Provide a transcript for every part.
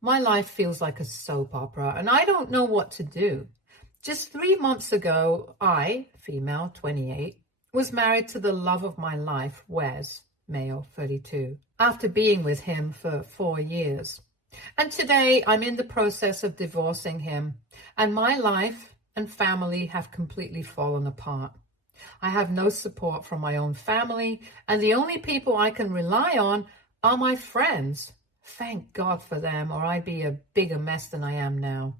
My life feels like a soap opera, and I don't know what to do. Just 3 months ago, I, female, 28, was married to the love of my life, Wes, male, 32, after being with him for 4 years. And today I'm in the process of divorcing him, and my life and family have completely fallen apart. I have no support from my own family, and the only people I can rely on are my friends. Thank God for them, or I'd be a bigger mess than I am now.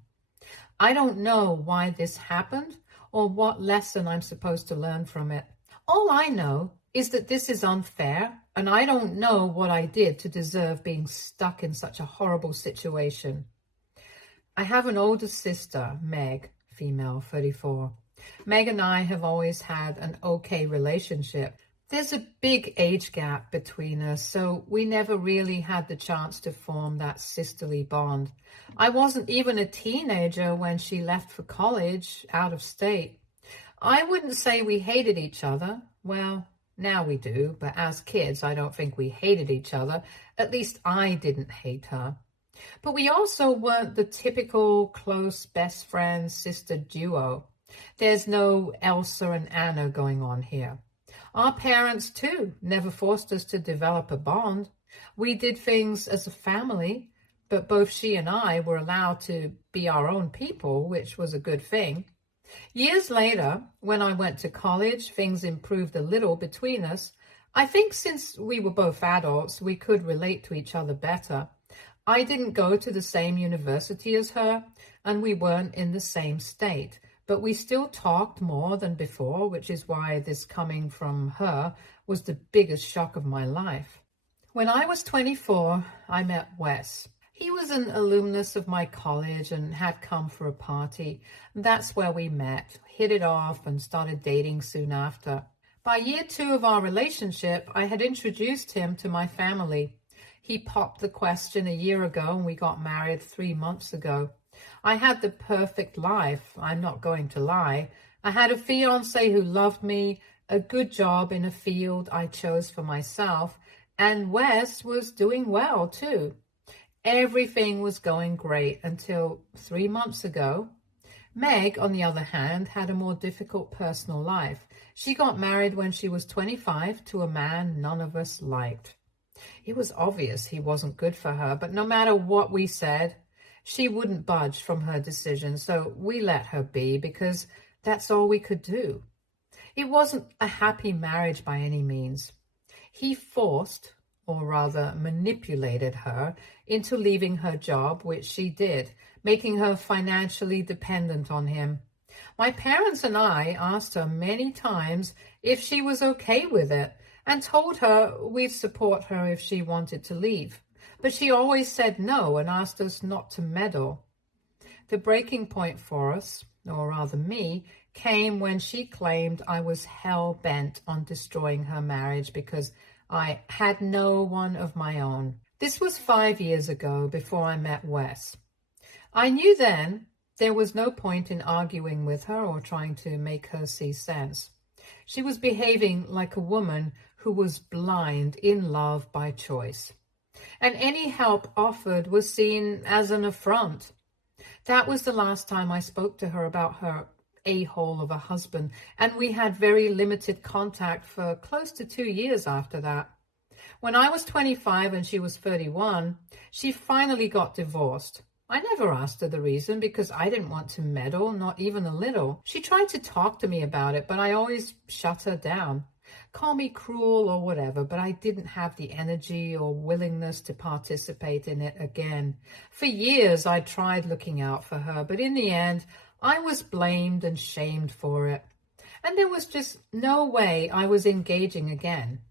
I don't know why this happened or what lesson I'm supposed to learn from it. All I know is that this is unfair, and I don't know what I did to deserve being stuck in such a horrible situation. I have an older sister, Meg, female, 34. Meg and I have always had an okay relationship. There's a big age gap between us, so we never really had the chance to form that sisterly bond. I wasn't even a teenager when she left for college out of state. I wouldn't say we hated each other. Well, now we do, but as kids, I don't think we hated each other. At least I didn't hate her. But we also weren't the typical close best friend sister duo. There's no Elsa and Anna going on here. Our parents, too, never forced us to develop a bond. We did things as a family, but both she and I were allowed to be our own people, which was a good thing. Years later, when I went to college, things improved a little between us. I think since we were both adults, we could relate to each other better. I didn't go to the same university as her, and we weren't in the same state. But we still talked more than before, which is why this coming from her was the biggest shock of my life. When I was 24, I met Wes. He was an alumnus of my college and had come for a party. That's where we met, hit it off, and started dating soon after. By year 2 of our relationship, I had introduced him to my family. He popped the question a year ago, and we got married 3 months ago. I had the perfect life, I'm not going to lie. I had a fiance who loved me, a good job in a field I chose for myself, and Wes was doing well too. Everything was going great until 3 months ago. Meg, on the other hand, had a more difficult personal life. She got married when she was 25 to a man none of us liked. It was obvious he wasn't good for her, but no matter what we said, she wouldn't budge from her decision, so we let her be because that's all we could do. It wasn't a happy marriage by any means. He forced, or rather manipulated her, into leaving her job, which she did, making her financially dependent on him. My parents and I asked her many times if she was okay with it and told her we'd support her if she wanted to leave. But she always said no and asked us not to meddle. The breaking point for us, or rather me, came when she claimed I was hell-bent on destroying her marriage because I had no one of my own. This was 5 years ago, before I met Wes. I knew then there was no point in arguing with her or trying to make her see sense. She was behaving like a woman who was blind in love by choice. And any help offered was seen as an affront. That was the last time I spoke to her about her a-hole of a husband, and we had very limited contact for close to 2 years after that. When I was 25 and she was 31, she finally got divorced. I never asked her the reason because I didn't want to meddle, not even a little. She tried to talk to me about it, but I always shut her down. Call me cruel or whatever, but I didn't have the energy or willingness to participate in it again. For years, I tried looking out for her, but in the end, I was blamed and shamed for it. And there was just no way I was engaging again.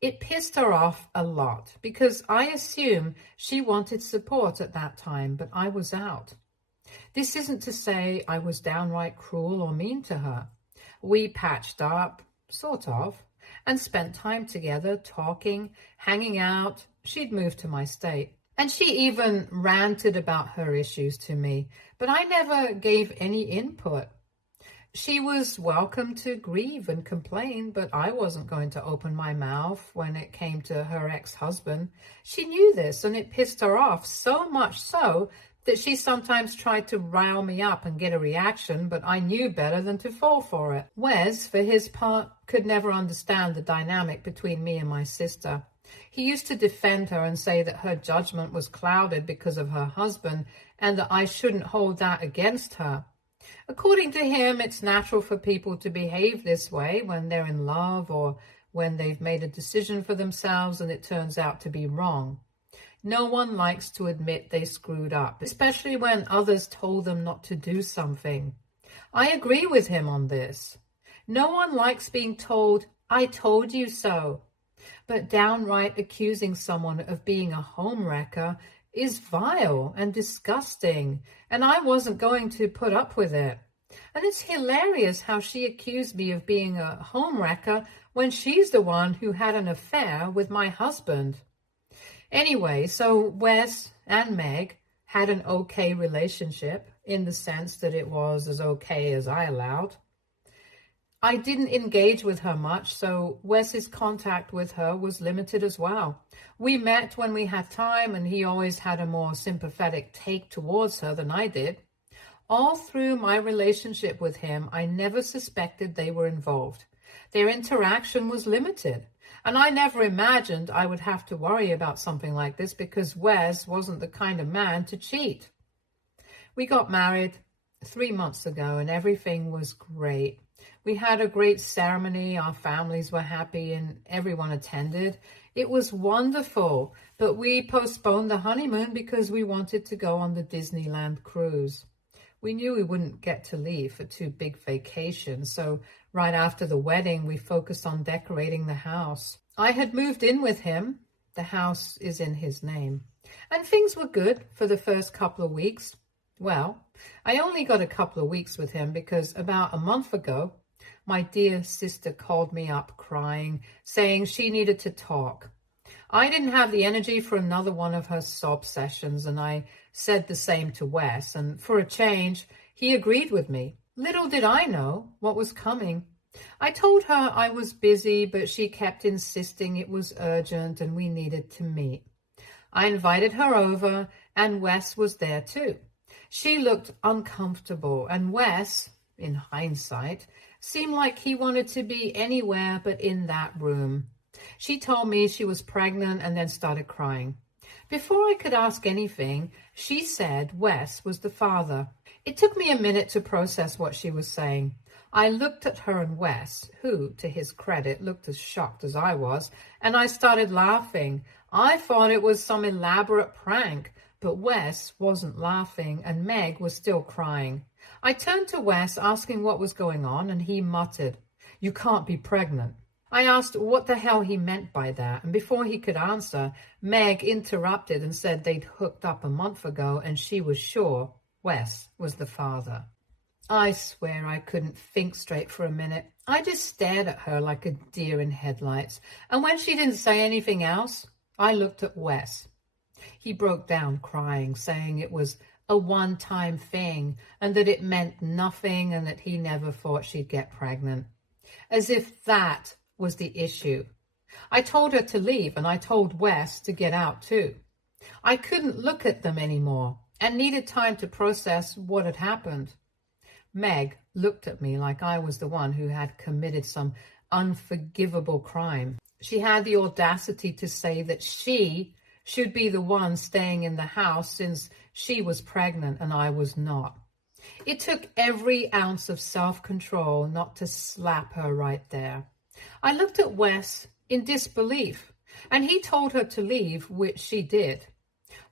It pissed her off a lot because I assume she wanted support at that time, but I was out. This isn't to say I was downright cruel or mean to her. We patched up, sort of, and spent time together, talking, hanging out. She'd moved to my state. And she even ranted about her issues to me, but I never gave any input. She was welcome to grieve and complain, but I wasn't going to open my mouth when it came to her ex-husband. She knew this, and it pissed her off so much so that she sometimes tried to rile me up and get a reaction, but I knew better than to fall for it. Wes, for his part, could never understand the dynamic between me and my sister. He used to defend her and say that her judgment was clouded because of her husband and that I shouldn't hold that against her. According to him, it's natural for people to behave this way when they're in love or when they've made a decision for themselves and it turns out to be wrong. No one likes to admit they screwed up, especially when others told them not to do something. I agree with him on this. No one likes being told, "I told you so." But downright accusing someone of being a homewrecker is vile and disgusting, and I wasn't going to put up with it. And it's hilarious how she accused me of being a homewrecker when she's the one who had an affair with my husband. Anyway, so Wes and Meg had an okay relationship in the sense that it was as okay as I allowed. I didn't engage with her much, so Wes's contact with her was limited as well. We met when we had time, and he always had a more sympathetic take towards her than I did. All through my relationship with him, I never suspected they were involved. Their interaction was limited, and I never imagined I would have to worry about something like this because Wes wasn't the kind of man to cheat. We got married 3 months ago, and everything was great. We had a great ceremony, our families were happy, and everyone attended. It was wonderful, but we postponed the honeymoon because we wanted to go on the Disneyland cruise. We knew we wouldn't get to leave for 2 big vacations, so right after the wedding, we focused on decorating the house. I had moved in with him. The house is in his name. And things were good for the first couple of weeks. Well, I only got a couple of weeks with him because about a month ago, my dear sister called me up crying, saying she needed to talk. I didn't have the energy for another one of her sob sessions, and I said the same to Wes, and for a change, he agreed with me. Little did I know what was coming. I told her I was busy, but she kept insisting it was urgent and we needed to meet. I invited her over, and Wes was there too. She looked uncomfortable, and Wes, in hindsight, seemed like he wanted to be anywhere but in that room. She told me she was pregnant and then started crying. Before I could ask anything, she said Wes was the father. It took me a minute to process what she was saying. I looked at her and Wes, who, to his credit, looked as shocked as I was, and I started laughing. I thought it was some elaborate prank, but Wes wasn't laughing, and Meg was still crying. I turned to Wes, asking what was going on, and he muttered, "You can't be pregnant." I asked what the hell he meant by that, and before he could answer, Meg interrupted and said they'd hooked up a month ago, and she was sure Wes was the father. I swear I couldn't think straight for a minute. I just stared at her like a deer in headlights, and when she didn't say anything else, I looked at Wes. He broke down crying, saying it was a one-time thing and that it meant nothing and that he never thought she'd get pregnant. As if that was the issue. I told her to leave, and I told Wes to get out too. I couldn't look at them anymore and needed time to process what had happened. Meg looked at me like I was the one who had committed some unforgivable crime. She had the audacity to say that she should be the one staying in the house since she was pregnant and I was not. It took every ounce of self-control not to slap her right there. I looked at Wes in disbelief, and he told her to leave, which she did.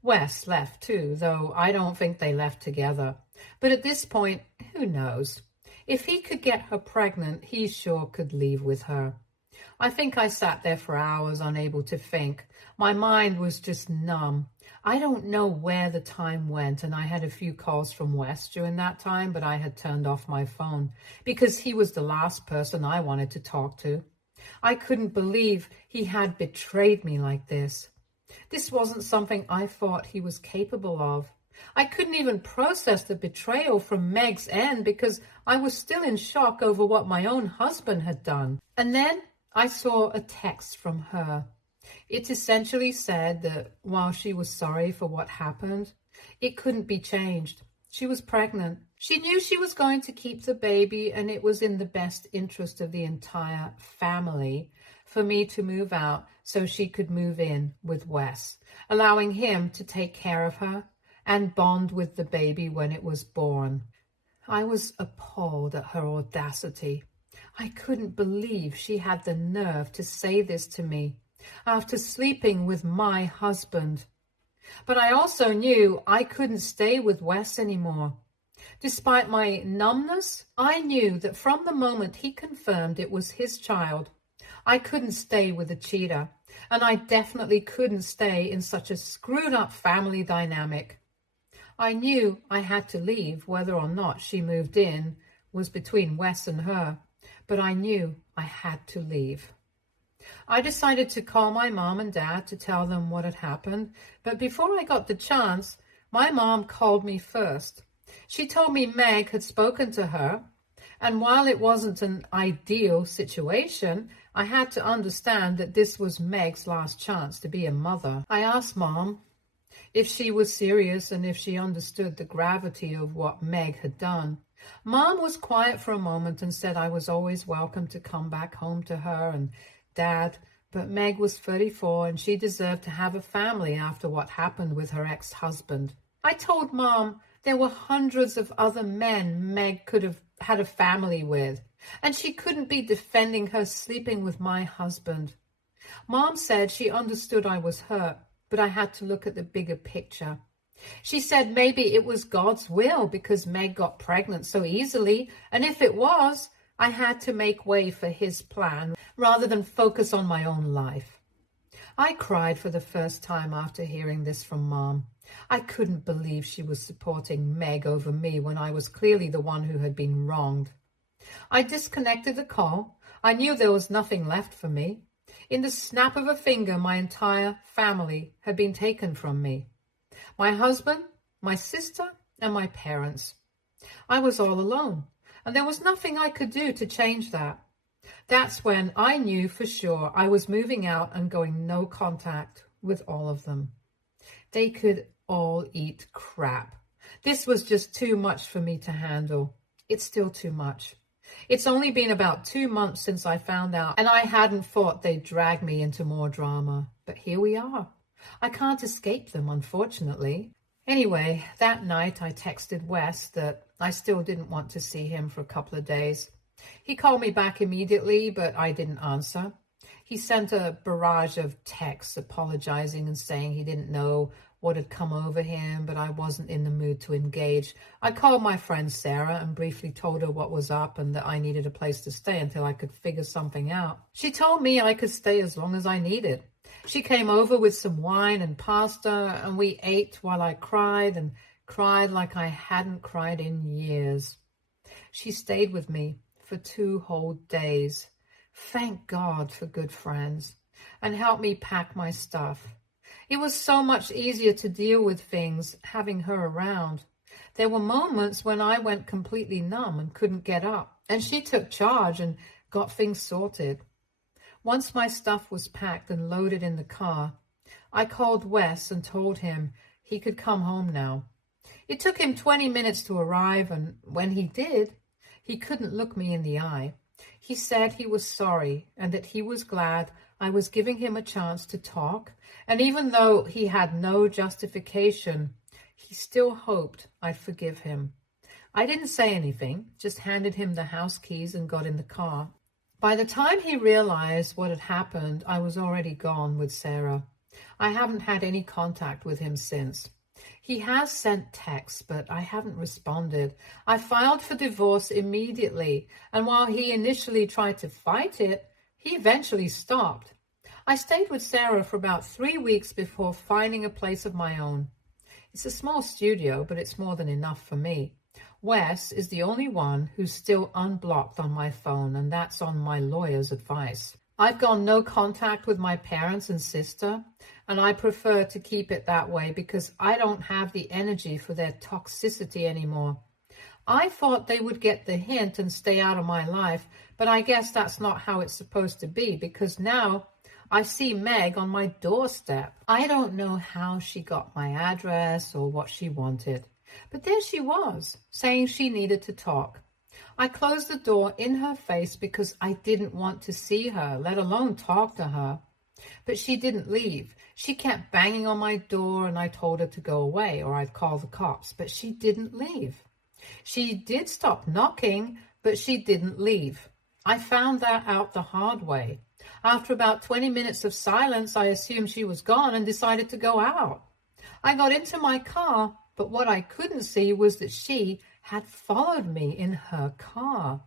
Wes left too, though I don't think they left together. But at this point, who knows? If he could get her pregnant, he sure could leave with her. I think I sat there for hours, unable to think. My mind was just numb. I don't know where the time went, and I had a few calls from Wes during that time, but I had turned off my phone because he was the last person I wanted to talk to. I couldn't believe he had betrayed me like this. This wasn't something I thought he was capable of. I couldn't even process the betrayal from Meg's end because I was still in shock over what my own husband had done. And then I saw a text from her. It essentially said that while she was sorry for what happened, it couldn't be changed. She was pregnant. She knew she was going to keep the baby, and it was in the best interest of the entire family for me to move out so she could move in with Wes, allowing him to take care of her and bond with the baby when it was born. I was appalled at her audacity. I couldn't believe she had the nerve to say this to me after sleeping with my husband. But I also knew I couldn't stay with Wes anymore. Despite my numbness, I knew that from the moment he confirmed it was his child, I couldn't stay with a cheater, and I definitely couldn't stay in such a screwed up family dynamic. I knew I had to leave. Whether or not she moved in was between Wes and her, but I knew I had to leave. I decided to call my mom and dad to tell them what had happened, but before I got the chance, my mom called me first. She told me Meg had spoken to her, and while it wasn't an ideal situation, I had to understand that this was Meg's last chance to be a mother. I asked Mom if she was serious and if she understood the gravity of what Meg had done. Mom was quiet for a moment and said I was always welcome to come back home to her and Dad, but Meg was 34 and she deserved to have a family after what happened with her ex-husband. I told Mom there were hundreds of other men Meg could have had a family with, and she couldn't be defending her sleeping with my husband. Mom said she understood I was hurt, but I had to look at the bigger picture. She said maybe it was God's will because Meg got pregnant so easily, and if it was, I had to make way for his plan rather than focus on my own life. I cried for the first time after hearing this from Mom. I couldn't believe she was supporting Meg over me when I was clearly the one who had been wronged. I disconnected the call. I knew there was nothing left for me. In the snap of a finger, my entire family had been taken from me. My husband, my sister, and my parents. I was all alone, and there was nothing I could do to change that. That's when I knew for sure I was moving out and going no contact with all of them. They could all eat crap. This was just too much for me to handle. It's still too much. It's only been about 2 months since I found out, and I hadn't thought they'd drag me into more drama. But here we are. I can't escape them, unfortunately. Anyway, that night I texted Wes that I still didn't want to see him for a couple of days. He called me back immediately, but I didn't answer. He sent a barrage of texts apologizing and saying he didn't know what had come over him, but I wasn't in the mood to engage. I called my friend Sarah and briefly told her what was up and that I needed a place to stay until I could figure something out. She told me I could stay as long as I needed. She came over with some wine and pasta, and we ate while I cried and cried like I hadn't cried in years. She stayed with me for 2 whole days. Thank God for good friends, and helped me pack my stuff. It was so much easier to deal with things having her around. There were moments when I went completely numb and couldn't get up, and she took charge and got things sorted. Once my stuff was packed and loaded in the car, I called Wes and told him he could come home now. It took him 20 minutes to arrive, and when he did, he couldn't look me in the eye. He said he was sorry and that he was glad I was giving him a chance to talk, and even though he had no justification, he still hoped I'd forgive him. I didn't say anything, just handed him the house keys and got in the car. By the time he realized what had happened, I was already gone with Sarah. I haven't had any contact with him since. He has sent texts, but I haven't responded. I filed for divorce immediately, and while he initially tried to fight it, he eventually stopped. I stayed with Sarah for about 3 weeks before finding a place of my own. It's a small studio, but it's more than enough for me. Wes is the only one who's still unblocked on my phone, and that's on my lawyer's advice. I've gone no contact with my parents and sister, and I prefer to keep it that way because I don't have the energy for their toxicity anymore. I thought they would get the hint and stay out of my life, but I guess that's not how it's supposed to be because now I see Meg on my doorstep. I don't know how she got my address or what she wanted, but there she was, saying she needed to talk. I closed the door in her face because I didn't want to see her, let alone talk to her. But she didn't leave. She kept banging on my door and I told her to go away or I'd call the cops, but she didn't leave. She did stop knocking, but she didn't leave. I found that out the hard way. After about 20 minutes of silence, I assumed she was gone and decided to go out. I got into my car, but what I couldn't see was that she had followed me in her car.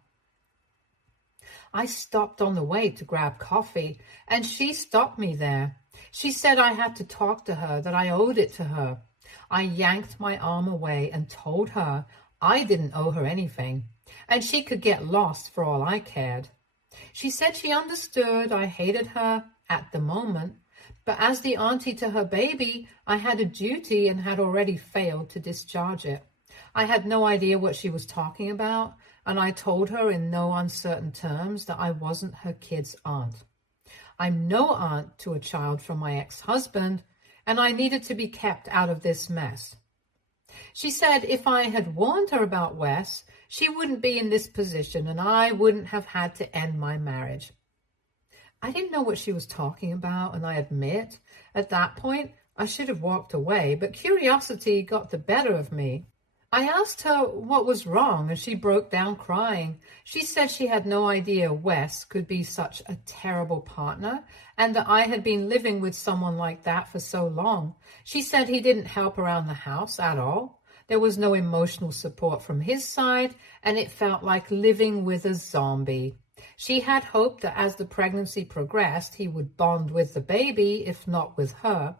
I stopped on the way to grab coffee, and she stopped me there. She said I had to talk to her, that I owed it to her. I yanked my arm away and told her I didn't owe her anything, and she could get lost for all I cared. She said she understood I hated her at the moment, but as the auntie to her baby, I had a duty and had already failed to discharge it. I had no idea what she was talking about, and I told her in no uncertain terms that I wasn't her kid's aunt. I'm no aunt to a child from my ex-husband, and I needed to be kept out of this mess. She said if I had warned her about Wes, she wouldn't be in this position and I wouldn't have had to end my marriage. I didn't know what she was talking about, and I admit, at that point, I should have walked away, but curiosity got the better of me. I asked her what was wrong, and she broke down crying. She said she had no idea Wes could be such a terrible partner, and that I had been living with someone like that for so long. She said he didn't help around the house at all. There was no emotional support from his side, and it felt like living with a zombie. She had hoped that as the pregnancy progressed, he would bond with the baby, if not with her.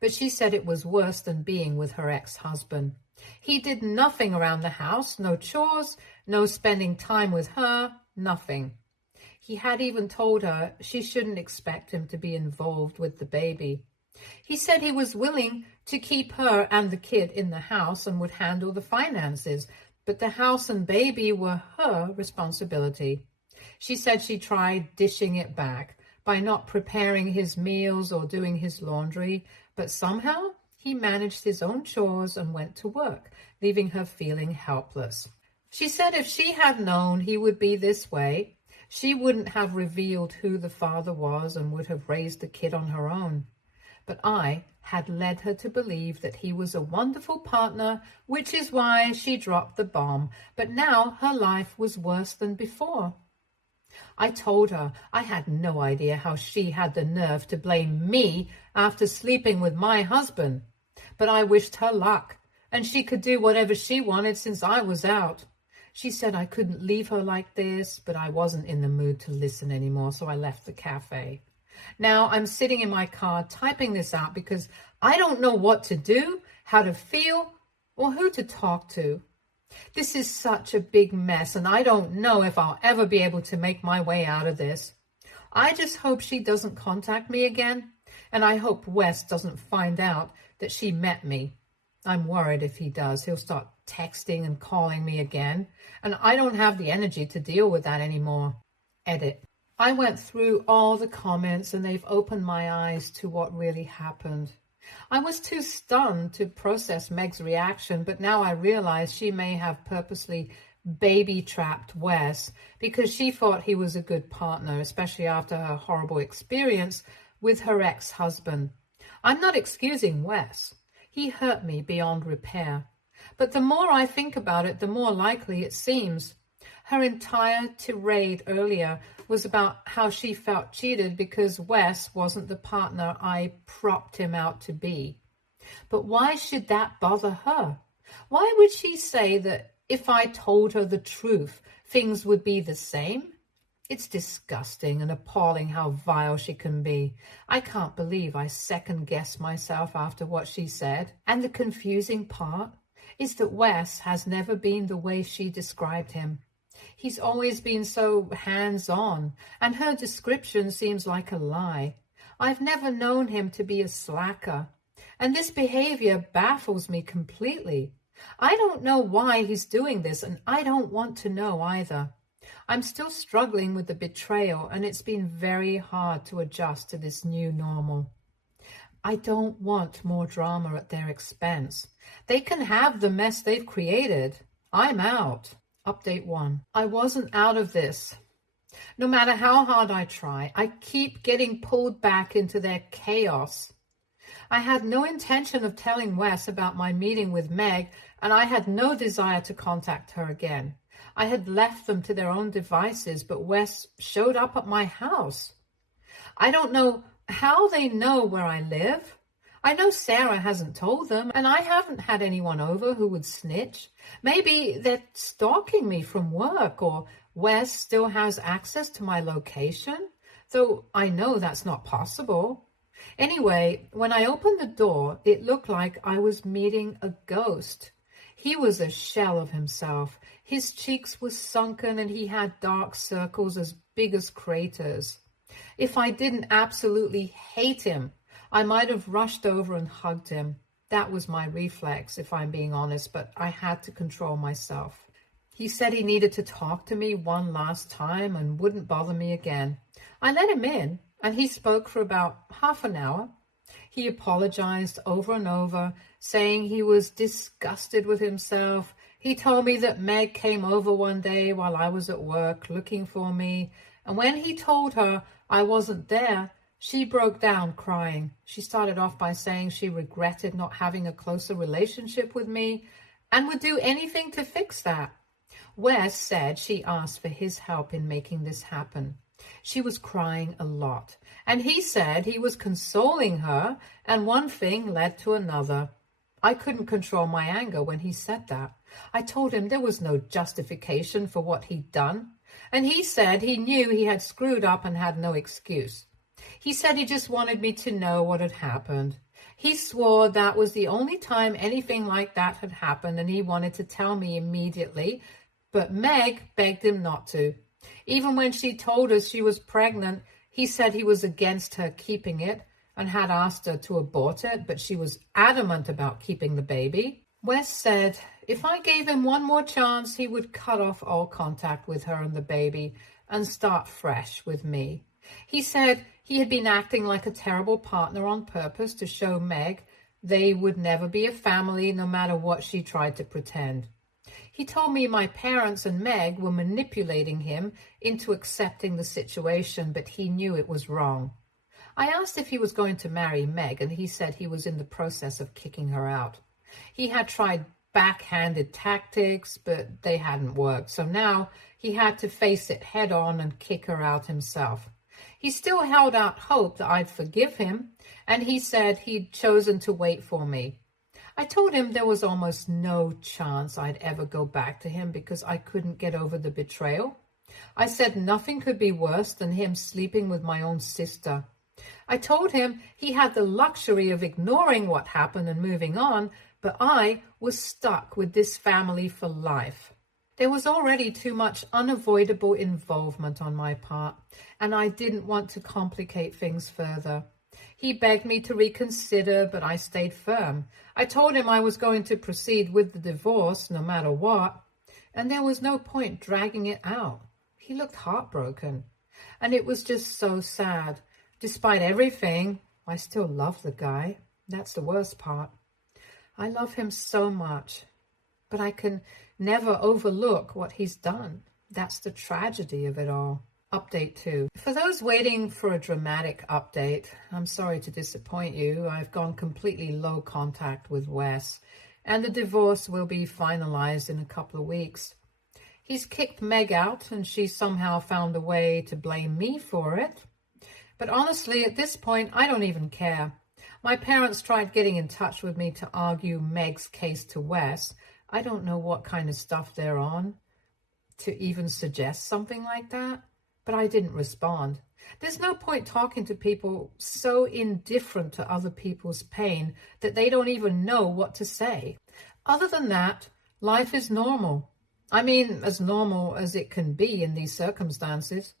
But she said it was worse than being with her ex-husband. He did nothing around the house, no chores, no spending time with her, nothing. He had even told her she shouldn't expect him to be involved with the baby. He said he was willing to keep her and the kid in the house and would handle the finances, but the house and baby were her responsibility. She said she tried dishing it back by not preparing his meals or doing his laundry, but somehow he managed his own chores and went to work, leaving her feeling helpless. She said if she had known he would be this way, she wouldn't have revealed who the father was and would have raised the kid on her own. But I had led her to believe that he was a wonderful partner, which is why she dropped the bomb. But now her life was worse than before. I told her I had no idea how she had the nerve to blame me after sleeping with my husband. But I wished her luck, and she could do whatever she wanted since I was out. She said I couldn't leave her like this, but I wasn't in the mood to listen anymore, so I left the cafe. Now I'm sitting in my car typing this out because I don't know what to do, how to feel, or who to talk to. This is such a big mess, and I don't know if I'll ever be able to make my way out of this. I just hope she doesn't contact me again, and I hope Wes doesn't find out that she met me. I'm worried if he does, he'll start texting and calling me again, and I don't have the energy to deal with that anymore. Edit. I went through all the comments, and they've opened my eyes to what really happened. I was too stunned to process Meg's reaction, but now I realize she may have purposely baby-trapped Wes because she thought he was a good partner, especially after her horrible experience with her ex-husband. I'm not excusing Wes. He hurt me beyond repair. But the more I think about it, the more likely it seems. Her entire tirade earlier was about how she felt cheated because Wes wasn't the partner I propped him out to be. But why should that bother her? Why would she say that if I told her the truth, things would be the same? It's disgusting and appalling how vile she can be. I can't believe I second-guessed myself after what she said. And the confusing part is that Wes has never been the way she described him. He's always been so hands-on, and her description seems like a lie. I've never known him to be a slacker, and this behavior baffles me completely. I don't know why he's doing this, and I don't want to know either. I'm still struggling with the betrayal, and it's been very hard to adjust to this new normal. I don't want more drama at their expense. They can have the mess they've created. I'm out. Update 1. I wasn't out of this. No matter how hard I try, I keep getting pulled back into their chaos. I had no intention of telling Wes about my meeting with Meg, and I had no desire to contact her again. I had left them to their own devices, but Wes showed up at my house. I don't know how they know where I live. I know Sarah hasn't told them, and I haven't had anyone over who would snitch. Maybe they're stalking me from work, or Wes still has access to my location, though I know that's not possible. Anyway, when I opened the door, it looked like I was meeting a ghost. He was a shell of himself. His cheeks were sunken, and he had dark circles as big as craters. If I didn't absolutely hate him, I might have rushed over and hugged him. That was my reflex, if I'm being honest, but I had to control myself. He said he needed to talk to me one last time and wouldn't bother me again. I let him in, and he spoke for about half an hour. He apologized over and over, saying he was disgusted with himself. He told me that Meg came over one day while I was at work looking for me, and when he told her I wasn't there, she broke down crying. She started off by saying she regretted not having a closer relationship with me and would do anything to fix that. Wes said she asked for his help in making this happen. She was crying a lot, and he said he was consoling her, and one thing led to another. I couldn't control my anger when he said that. I told him there was no justification for what he'd done, and he said he knew he had screwed up and had no excuse. He said he just wanted me to know what had happened. He swore that was the only time anything like that had happened, and he wanted to tell me immediately, but Meg begged him not to. Even when she told us she was pregnant, he said he was against her keeping it and had asked her to abort it, but she was adamant about keeping the baby. Wes said if I gave him one more chance, he would cut off all contact with her and the baby and start fresh with me. He said he had been acting like a terrible partner on purpose to show Meg they would never be a family no matter what she tried to pretend. He told me my parents and Meg were manipulating him into accepting the situation, but he knew it was wrong. I asked if he was going to marry Meg, and he said he was in the process of kicking her out. He had tried backhanded tactics, but they hadn't worked, so now he had to face it head on and kick her out himself. He still held out hope that I'd forgive him, and he said he'd chosen to wait for me. I told him there was almost no chance I'd ever go back to him because I couldn't get over the betrayal. I said nothing could be worse than him sleeping with my own sister. I told him he had the luxury of ignoring what happened and moving on, but I was stuck with this family for life. There was already too much unavoidable involvement on my part, and I didn't want to complicate things further. He begged me to reconsider, but I stayed firm. I told him I was going to proceed with the divorce no matter what, and there was no point dragging it out. He looked heartbroken, and it was just so sad. Despite everything, I still love the guy. That's the worst part. I love him so much, but I can never overlook what he's done. That's the tragedy of it all. Update 2. For those waiting for a dramatic update, I'm sorry to disappoint you. I've gone completely low contact with Wes, and the divorce will be finalized in a couple of weeks. He's kicked Meg out, and she somehow found a way to blame me for it. But honestly, at this point, I don't even care. My parents tried getting in touch with me to argue Meg's case to Wes. I don't know what kind of stuff they're on to even suggest something like that. But I didn't respond. There's no point talking to people so indifferent to other people's pain that they don't even know what to say. Other than that, life is normal. I mean, as normal as it can be in these circumstances.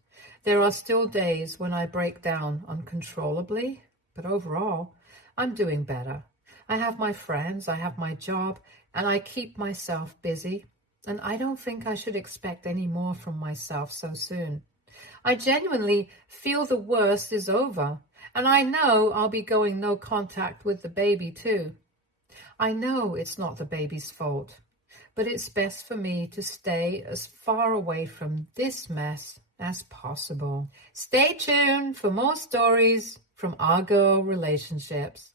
There are still days when I break down uncontrollably, but overall, I'm doing better. I have my friends, I have my job, and I keep myself busy. And I don't think I should expect any more from myself so soon. I genuinely feel the worst is over, and I know I'll be going no contact with the baby too. I know it's not the baby's fault, but it's best for me to stay as far away from this mess as possible. Stay tuned for more stories from our girl relationships.